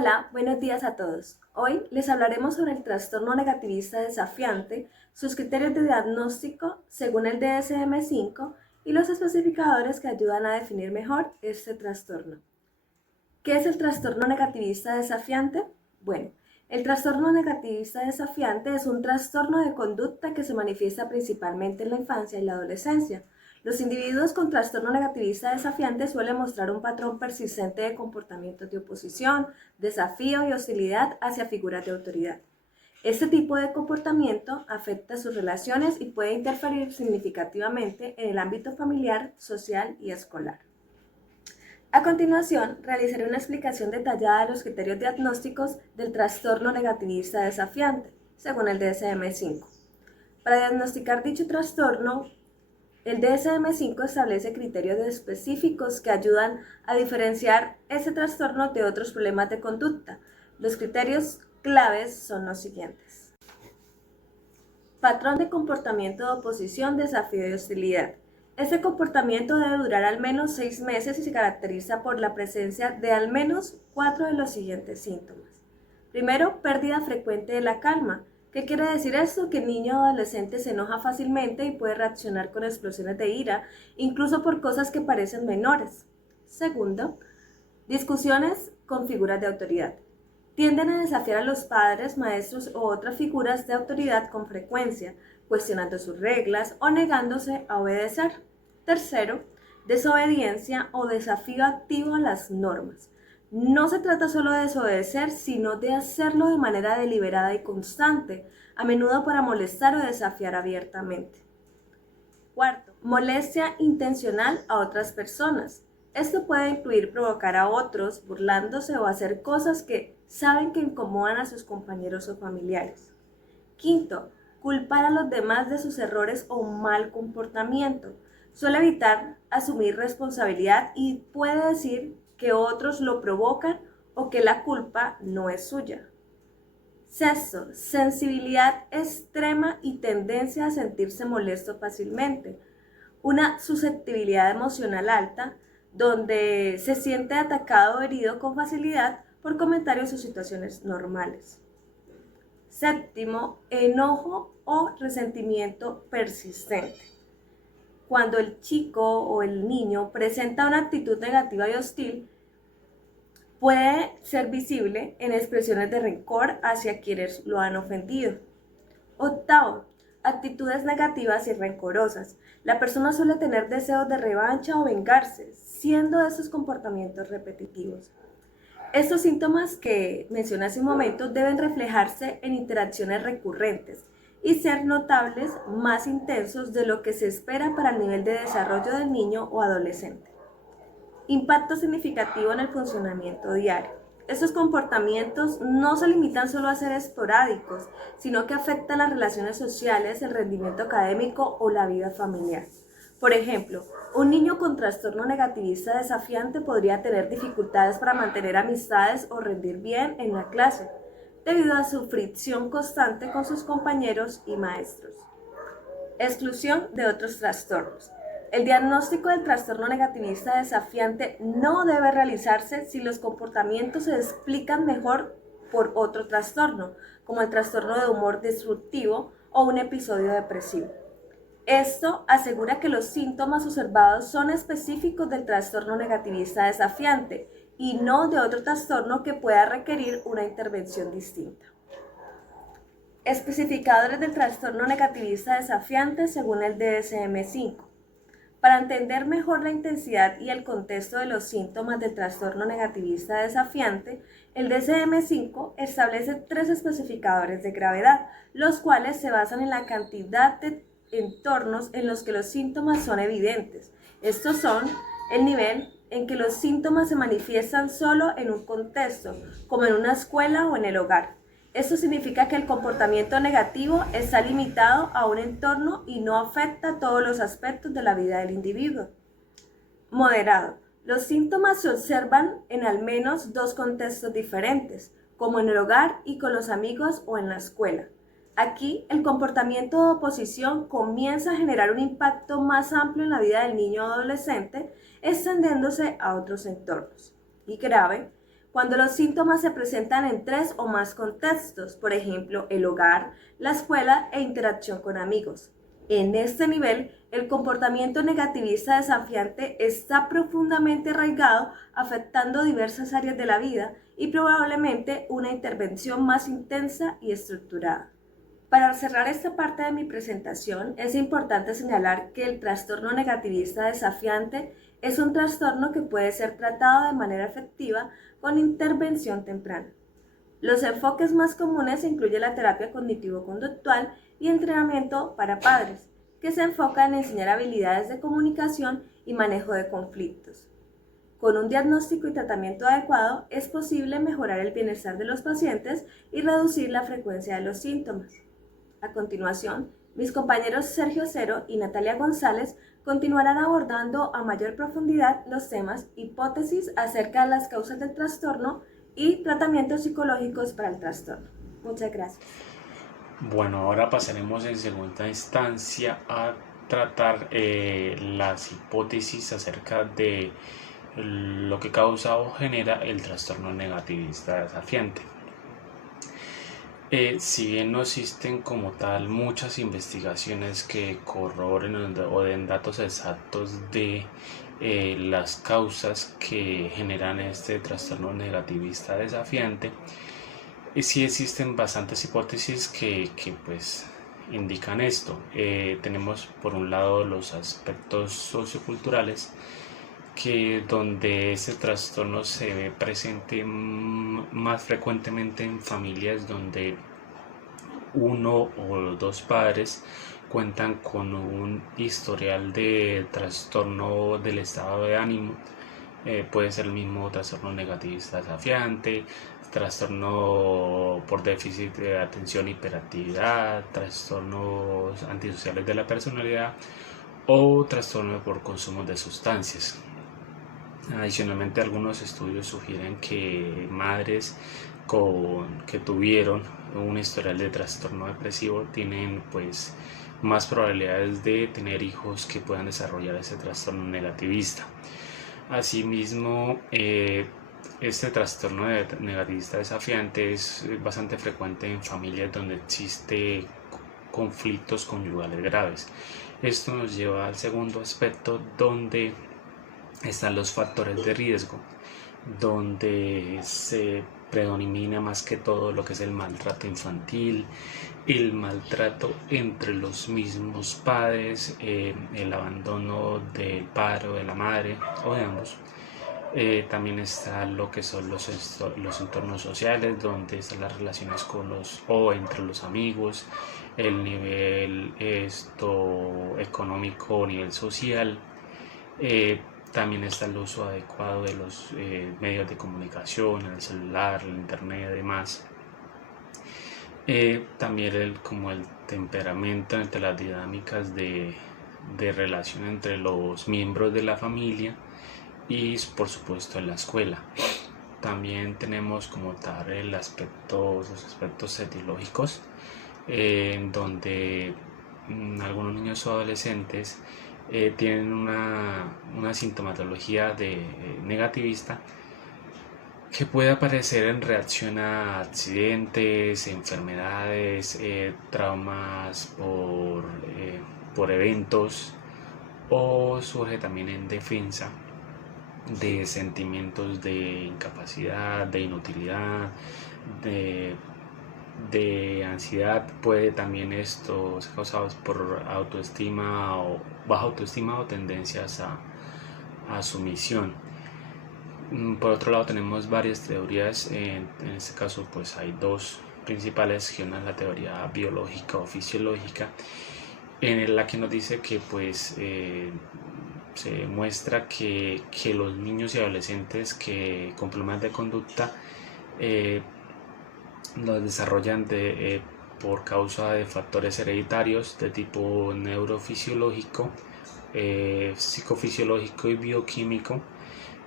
Hola, buenos días a todos. Hoy les hablaremos sobre el trastorno negativista desafiante, sus criterios de diagnóstico según el DSM-5 y los especificadores que ayudan a definir mejor este trastorno. ¿Qué es el trastorno negativista desafiante? Bueno, el trastorno negativista desafiante es un trastorno de conducta que se manifiesta principalmente en la infancia y la adolescencia. Los individuos con trastorno negativista desafiante suelen mostrar un patrón persistente de comportamientos de oposición, desafío y hostilidad hacia figuras de autoridad. Este tipo de comportamiento afecta sus relaciones y puede interferir significativamente en el ámbito familiar, social y escolar. A continuación, realizaré una explicación detallada de los criterios diagnósticos del trastorno negativista desafiante, según el DSM-5. Para diagnosticar dicho trastorno, el DSM-5 establece criterios específicos que ayudan a diferenciar ese trastorno de otros problemas de conducta. Los criterios claves son los siguientes. Patrón de comportamiento de oposición, desafío y hostilidad. Este comportamiento debe durar al menos 6 meses y se caracteriza por la presencia de al menos 4 de los siguientes síntomas. Primero, pérdida frecuente de la calma. ¿Qué quiere decir esto? Que el niño o adolescente se enoja fácilmente y puede reaccionar con explosiones de ira, incluso por cosas que parecen menores. Segundo, discusiones con figuras de autoridad. Tienden a desafiar a los padres, maestros o otras figuras de autoridad con frecuencia, cuestionando sus reglas o negándose a obedecer. Tercero, desobediencia o desafío activo a las normas. No se trata solo de desobedecer, sino de hacerlo de manera deliberada y constante, a menudo para molestar o desafiar abiertamente. Cuarto, molestia intencional a otras personas. Esto puede incluir provocar a otros burlándose o hacer cosas que saben que incomodan a sus compañeros o familiares. Quinto, culpar a los demás de sus errores o mal comportamiento. Suele evitar asumir responsabilidad y puede decir que otros lo provocan o que la culpa no es suya. Sexto, sensibilidad extrema y tendencia a sentirse molesto fácilmente. Una susceptibilidad emocional alta, donde se siente atacado o herido con facilidad por comentarios o situaciones normales. Séptimo, enojo o resentimiento persistente. Cuando el chico o el niño presenta una actitud negativa y hostil, puede ser visible en expresiones de rencor hacia quienes lo han ofendido. Octavo, actitudes negativas y rencorosas. La persona suele tener deseos de revancha o vengarse, siendo esos comportamientos repetitivos. Estos síntomas que mencioné hace un momento deben reflejarse en interacciones recurrentes y ser notables más intensos de lo que se espera para el nivel de desarrollo del niño o adolescente. Impacto significativo en el funcionamiento diario. Estos comportamientos no se limitan solo a ser esporádicos, sino que afectan las relaciones sociales, el rendimiento académico o la vida familiar. Por ejemplo, un niño con trastorno negativista desafiante podría tener dificultades para mantener amistades o rendir bien en la clase, debido a su fricción constante con sus compañeros y maestros. Exclusión de otros trastornos. El diagnóstico del trastorno negativista desafiante no debe realizarse si los comportamientos se explican mejor por otro trastorno, como el trastorno de humor disruptivo o un episodio depresivo. Esto asegura que los síntomas observados son específicos del trastorno negativista desafiante y no de otro trastorno que pueda requerir una intervención distinta. Especificadores del trastorno negativista desafiante según el DSM-5. Para entender mejor la intensidad y el contexto de los síntomas del trastorno negativista desafiante, el DSM-5 establece 3 especificadores de gravedad, los cuales se basan en la cantidad de entornos en los que los síntomas son evidentes. Estos son el nivel en que los síntomas se manifiestan solo en un contexto, como en una escuela o en el hogar. Esto significa que el comportamiento negativo está limitado a un entorno y no afecta todos los aspectos de la vida del individuo. Moderado. Los síntomas se observan en al menos 2 contextos diferentes, como en el hogar y con los amigos o en la escuela. Aquí, el comportamiento de oposición comienza a generar un impacto más amplio en la vida del niño o adolescente, extendiéndose a otros entornos. Y grave, cuando los síntomas se presentan en 3 o más contextos, por ejemplo, el hogar, la escuela e interacción con amigos. En este nivel, el comportamiento negativista desafiante está profundamente arraigado, afectando diversas áreas de la vida y probablemente una intervención más intensa y estructurada. Para cerrar esta parte de mi presentación, es importante señalar que el trastorno negativista desafiante es un trastorno que puede ser tratado de manera efectiva con intervención temprana. Los enfoques más comunes incluyen la terapia cognitivo-conductual y entrenamiento para padres, que se enfoca en enseñar habilidades de comunicación y manejo de conflictos. Con un diagnóstico y tratamiento adecuado, es posible mejorar el bienestar de los pacientes y reducir la frecuencia de los síntomas. A continuación, mis compañeros Sergio Cero y Natalia González continuarán abordando a mayor profundidad los temas hipótesis acerca de las causas del trastorno y tratamientos psicológicos para el trastorno. Muchas gracias. Bueno, ahora pasaremos en segunda instancia a tratar las hipótesis acerca de lo que causa o genera el trastorno negativista desafiante. Si bien no existen como tal muchas investigaciones que corroboren o den datos exactos de las causas que generan este trastorno negativista desafiante, sí existen bastantes hipótesis que pues indican esto. Tenemos por un lado los aspectos socioculturales, que donde este trastorno se ve presente más frecuentemente en familias donde uno o dos padres cuentan con un historial de trastorno del estado de ánimo. Puede ser el mismo trastorno negativista desafiante, trastorno por déficit de atención y hiperactividad, trastornos antisociales de la personalidad o trastorno por consumo de sustancias. Adicionalmente, algunos estudios sugieren que madres que tuvieron un historial de trastorno depresivo tienen pues más probabilidades de tener hijos que puedan desarrollar ese trastorno negativista. Asimismo, este trastorno negativista desafiante es bastante frecuente en familias donde existe conflictos conyugales graves. Esto nos lleva al segundo aspecto, donde están los factores de riesgo, donde se predomina más que todo lo que es el maltrato infantil, el maltrato entre los mismos padres, el abandono del padre o de la madre o de ambos. También está lo que son los entornos sociales, donde están las relaciones con o entre los amigos, el nivel económico o nivel social. También está el uso adecuado de los medios de comunicación, el celular, el internet y demás. También como el temperamento entre las dinámicas de relación entre los miembros de la familia y por supuesto en la escuela. También tenemos como tal los aspectos etiológicos, donde algunos niños o adolescentes tienen una sintomatología negativista que puede aparecer en reacción a accidentes, enfermedades, traumas por eventos, o surge también en defensa de sentimientos de incapacidad, de inutilidad, de ansiedad. Puede también esto ser causado por autoestima o baja autoestima o tendencias a sumisión. Por otro lado, tenemos varias teorías. En este caso pues hay dos principales, que una es la teoría biológica o fisiológica, en la que nos dice que pues se muestra que los niños y adolescentes que con problemas de conducta los desarrollan por causa de factores hereditarios de tipo neurofisiológico, psicofisiológico y bioquímico,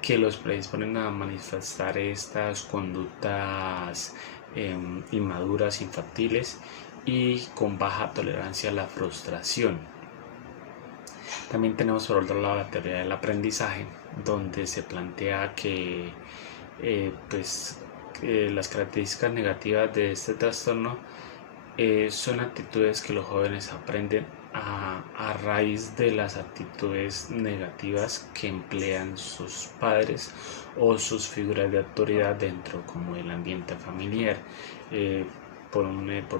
que los predisponen a manifestar estas conductas inmaduras, infantiles y con baja tolerancia a la frustración. También tenemos por otro lado la teoría del aprendizaje, donde se plantea que las características negativas de este trastorno son actitudes que los jóvenes aprenden a raíz de las actitudes negativas que emplean sus padres o sus figuras de autoridad dentro como del ambiente familiar. Por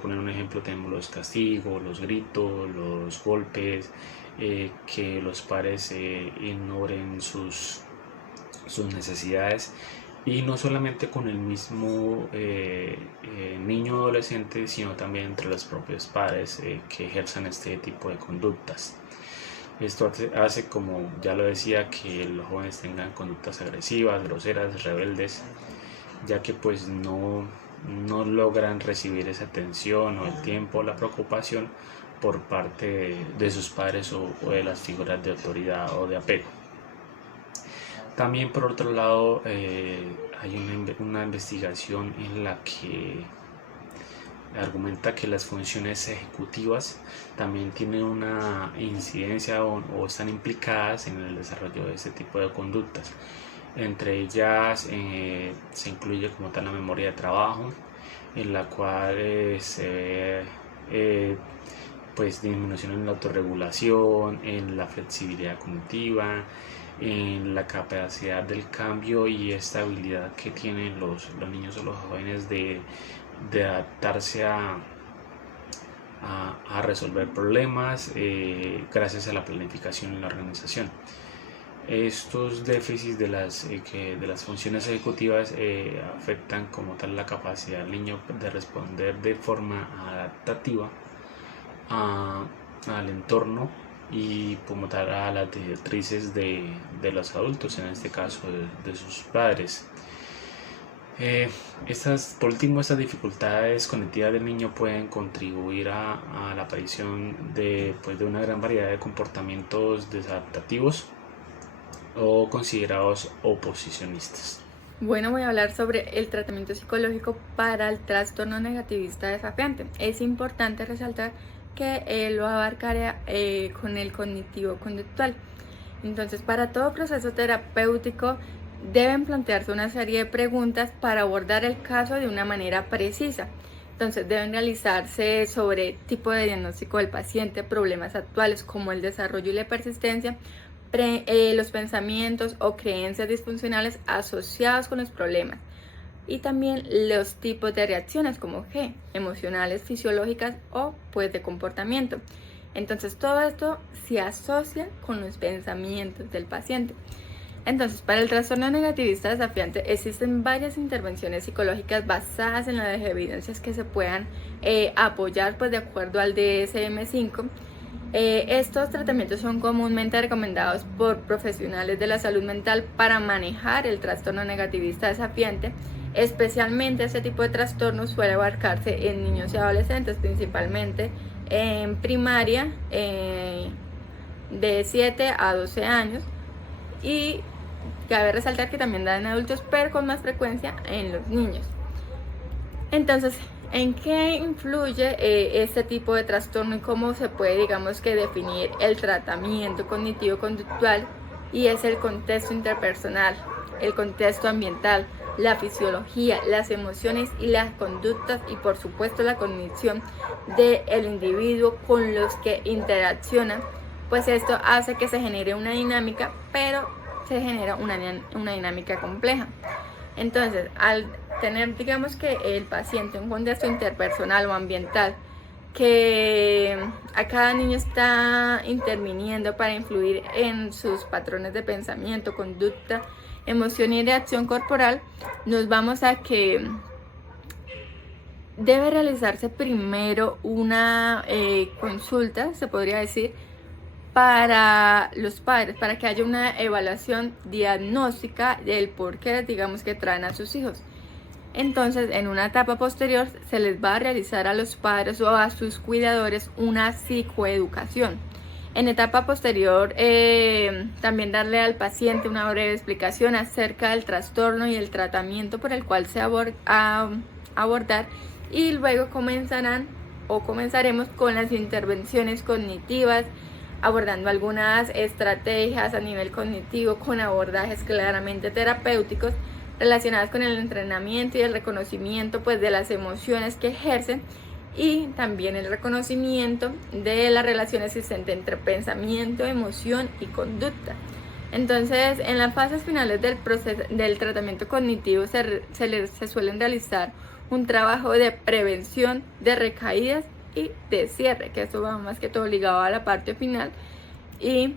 poner un ejemplo, tenemos los castigos, los gritos, los golpes, que los padres ignoren sus necesidades, y no solamente con el mismo niño o adolescente, sino también entre los propios padres que ejerzan este tipo de conductas. Esto hace, como ya lo decía, que los jóvenes tengan conductas agresivas, groseras, rebeldes, ya que pues no logran recibir esa atención o el tiempo o la preocupación por parte de sus padres o de las figuras de autoridad o de apego. También por otro lado hay una investigación en la que argumenta que las funciones ejecutivas también tienen una incidencia o están implicadas en el desarrollo de este tipo de conductas. Entre ellas se incluye como tal la memoria de trabajo, en la cual se ve disminución en la autorregulación, en la flexibilidad cognitiva, en la capacidad del cambio y esta habilidad que tienen los niños o los jóvenes de adaptarse a resolver problemas gracias a la planificación y la organización. Estos déficits de las funciones ejecutivas afectan como tal la capacidad del niño de responder de forma adaptativa al entorno y como tal a las directrices de los adultos, en este caso de sus padres. Por último, estas dificultades cognitivas del niño pueden contribuir a la aparición de una gran variedad de comportamientos desadaptativos o considerados oposicionistas. Bueno, voy a hablar sobre el tratamiento psicológico para el trastorno negativista desafiante. Es importante resaltar que lo abarcará con el cognitivo-conductual. Entonces, para todo proceso terapéutico deben plantearse una serie de preguntas para abordar el caso de una manera precisa. Entonces, deben realizarse sobre tipo de diagnóstico del paciente, problemas actuales como el desarrollo y la persistencia, los pensamientos o creencias disfuncionales asociados con los problemas, y también los tipos de reacciones como emocionales, fisiológicas o de comportamiento. Entonces todo esto se asocia con los pensamientos del paciente. Entonces, para el trastorno negativista desafiante existen varias intervenciones psicológicas basadas en las evidencias que se puedan apoyar de acuerdo al DSM-5. Estos tratamientos son comúnmente recomendados por profesionales de la salud mental para manejar el trastorno negativista desafiante. Especialmente este tipo de trastorno suele abarcarse en niños y adolescentes, principalmente en primaria, de 7 a 12 años, y cabe resaltar que también dan en adultos, pero con más frecuencia en los niños. Entonces, ¿en qué influye este tipo de trastorno y cómo se puede, definir el tratamiento cognitivo-conductual? Y es el contexto interpersonal, el contexto ambiental, la fisiología, las emociones y las conductas, y por supuesto la cognición del individuo con los que interacciona. Pues esto hace que se genere una dinámica, pero se genera una dinámica compleja. Entonces, al tener, que el paciente un contexto interpersonal o ambiental que a cada niño está interviniendo para influir en sus patrones de pensamiento, conducta, emoción y reacción corporal, nos vamos a que debe realizarse primero una consulta, se podría decir, para los padres, para que haya una evaluación diagnóstica del por qué, que traen a sus hijos. Entonces, en una etapa posterior se les va a realizar a los padres o a sus cuidadores una psicoeducación. En etapa posterior, también darle al paciente una breve explicación acerca del trastorno y el tratamiento por el cual se abordar, y luego comenzaremos con las intervenciones cognitivas, abordando algunas estrategias a nivel cognitivo con abordajes claramente terapéuticos relacionadas con el entrenamiento y el reconocimiento pues de las emociones que ejercen, y también el reconocimiento de la relación existente entre pensamiento, emoción y conducta. Entonces, en las fases finales del proceso del tratamiento cognitivo se suelen realizar un trabajo de prevención de recaídas y de cierre, que esto va más que todo ligado a la parte final. Y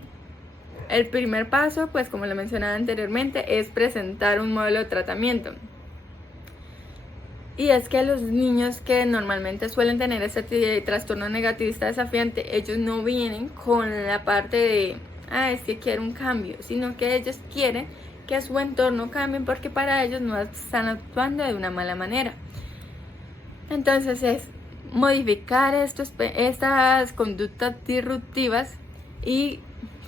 el primer paso, pues como lo mencionaba anteriormente, es presentar un modelo de tratamiento. Y es que los niños que normalmente suelen tener este trastorno negativista desafiante, ellos no vienen con la parte de, es que quiero un cambio, sino que ellos quieren que su entorno cambie porque para ellos no están actuando de una mala manera. Entonces es modificar estas conductas disruptivas. ¿Y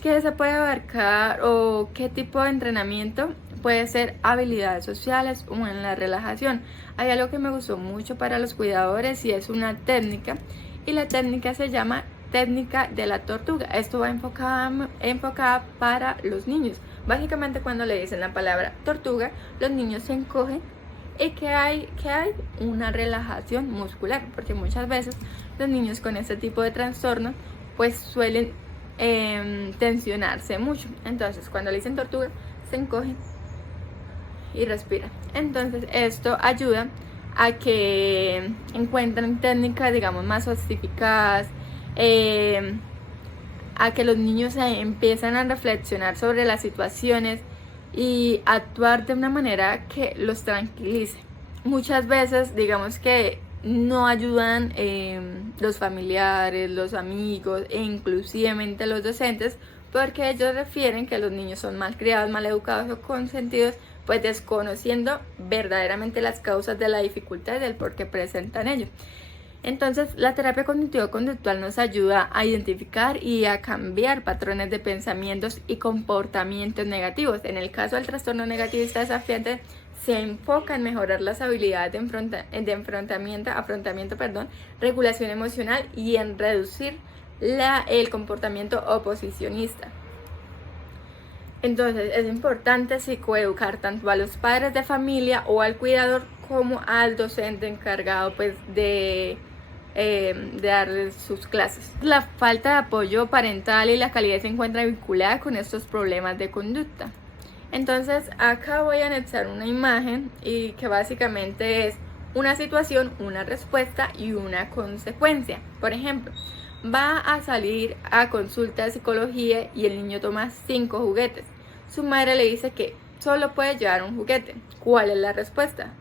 qué se puede abarcar o qué tipo de entrenamiento? Puede ser habilidades sociales o en la relajación. Hay algo que me gustó mucho para los cuidadores y es una técnica, y la técnica se llama técnica de la tortuga. Esto va enfocada para los niños. Básicamente, cuando le dicen la palabra tortuga, los niños se encogen y que hay una relajación muscular, porque muchas veces los niños con este tipo de trastorno pues suelen tensionarse mucho. Entonces, cuando le dicen tortuga, se encogen y respiran. Entonces, esto ayuda a que encuentren técnicas, digamos, más sofisticadas, a que los niños empiezan a reflexionar sobre las situaciones y actuar de una manera que los tranquilice. Muchas veces, digamos que no ayudan los familiares, los amigos e inclusivamente los docentes, porque ellos refieren que los niños son mal criados, mal educados o consentidos, pues desconociendo verdaderamente las causas de la dificultad y del por qué presentan ello. Entonces, la terapia cognitivo-conductual nos ayuda a identificar y a cambiar patrones de pensamientos y comportamientos negativos. En el caso del trastorno negativista desafiante, se enfoca en mejorar las habilidades de afrontamiento, regulación emocional y en reducir el comportamiento oposicionista. Entonces, es importante psicoeducar tanto a los padres de familia o al cuidador como al docente encargado pues de darles sus clases. La falta de apoyo parental y la calidad se encuentra vinculada con estos problemas de conducta. Entonces, acá voy a anexar una imagen y que básicamente es una situación, una respuesta y una consecuencia. Por ejemplo, va a salir a consulta de psicología y el niño toma 5 juguetes. Su madre le dice que solo puede llevar un juguete. ¿Cuál es la respuesta?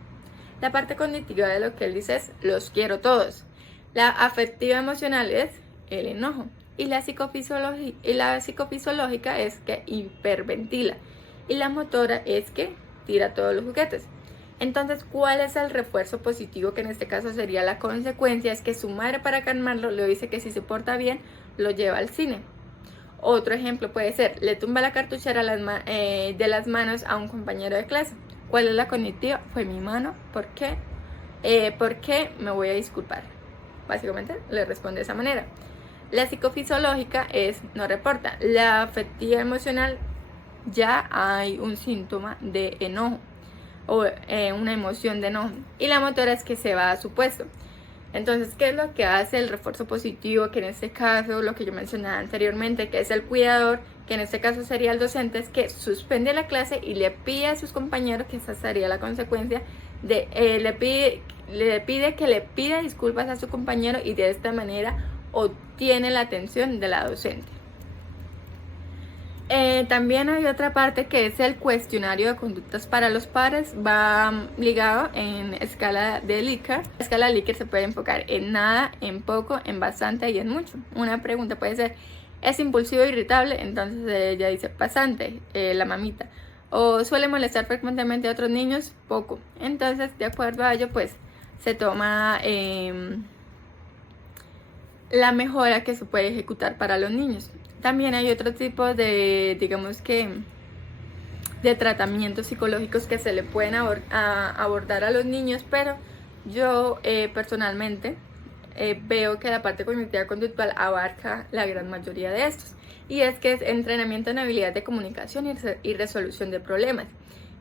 La parte cognitiva de lo que él dice es: los quiero todos. La afectiva emocional es el enojo. Y la psicofisiológica es que hiperventila. Y la motora es que tira todos los juguetes. Entonces, ¿cuál es el refuerzo positivo? Que en este caso sería la consecuencia, es que su madre, para calmarlo, le dice que si se porta bien, lo lleva al cine. Otro ejemplo puede ser: le tumba la cartuchera de las manos a un compañero de clase. ¿Cuál es la cognitiva? Fue mi mano, ¿por qué? ¿Por qué me voy a disculpar? Básicamente le responde de esa manera. La psicofisiológica es no reporta. La afectiva emocional, ya hay un síntoma de enojo o una emoción de enojo, y la motora es que se va a su puesto. Entonces, ¿qué es lo que hace el refuerzo positivo? Que en este caso, lo que yo mencionaba anteriormente, que es el cuidador, que en este caso sería el docente, es que suspende la clase y le pide a sus compañeros, que esa sería la consecuencia, le pide que le pida disculpas a su compañero, y de esta manera obtiene la atención de la docente. También hay otra parte que es el cuestionario de conductas para los padres. Va ligado en escala de Likert. La escala de Likert se puede enfocar en nada, en poco, en bastante y en mucho. Una pregunta puede ser: ¿es impulsivo e irritable? Entonces ella dice bastante, la mamita. ¿O suele molestar frecuentemente a otros niños? Poco. Entonces, de acuerdo a ello, pues se toma la mejora que se puede ejecutar para los niños. También hay otro tipo de, digamos que, de tratamientos psicológicos que se le pueden abordar a los niños, pero yo personalmente veo que la parte cognitiva conductual abarca la gran mayoría de estos, y es que es entrenamiento en habilidades de comunicación y resolución de problemas.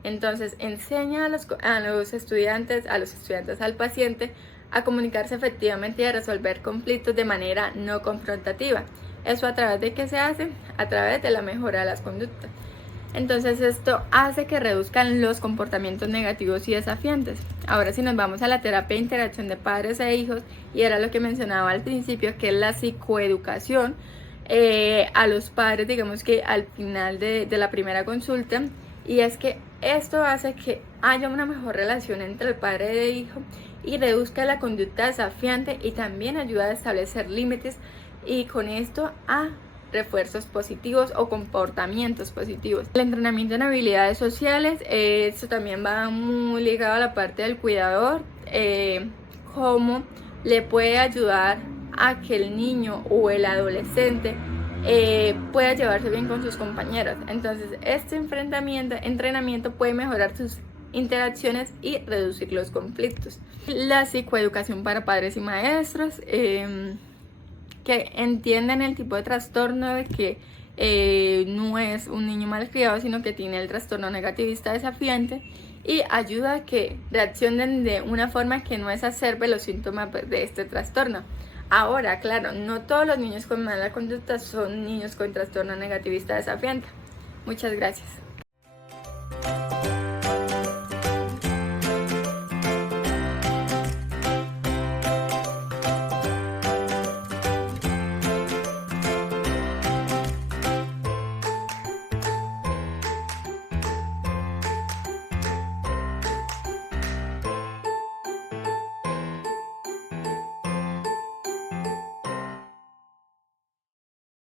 Entonces enseña a los estudiantes, al paciente, a comunicarse efectivamente y a resolver conflictos de manera no confrontativa. ¿Eso a través de qué se hace? A través de la mejora de las conductas. Entonces esto hace que reduzcan los comportamientos negativos y desafiantes. Ahora si nos vamos a la terapia de interacción de padres e hijos, y era lo que mencionaba al principio, que es la psicoeducación a los padres, digamos que al final de la primera consulta, y es que esto hace que haya una mejor relación entre el padre e hijo y reduzca la conducta desafiante, y también ayuda a establecer límites y con esto a refuerzos positivos o comportamientos positivos. El entrenamiento en habilidades sociales, esto también va muy ligado a la parte del cuidador, cómo le puede ayudar a que el niño o el adolescente pueda llevarse bien con sus compañeros. Entonces este entrenamiento puede mejorar sus interacciones y reducir los conflictos. La psicoeducación para padres y maestros, que entienden el tipo de trastorno de que no es un niño malcriado, sino que tiene el trastorno negativista desafiante, y ayuda a que reaccionen de una forma que no exacerbe los síntomas de este trastorno. Ahora, claro, no todos los niños con mala conducta son niños con trastorno negativista desafiante. Muchas gracias.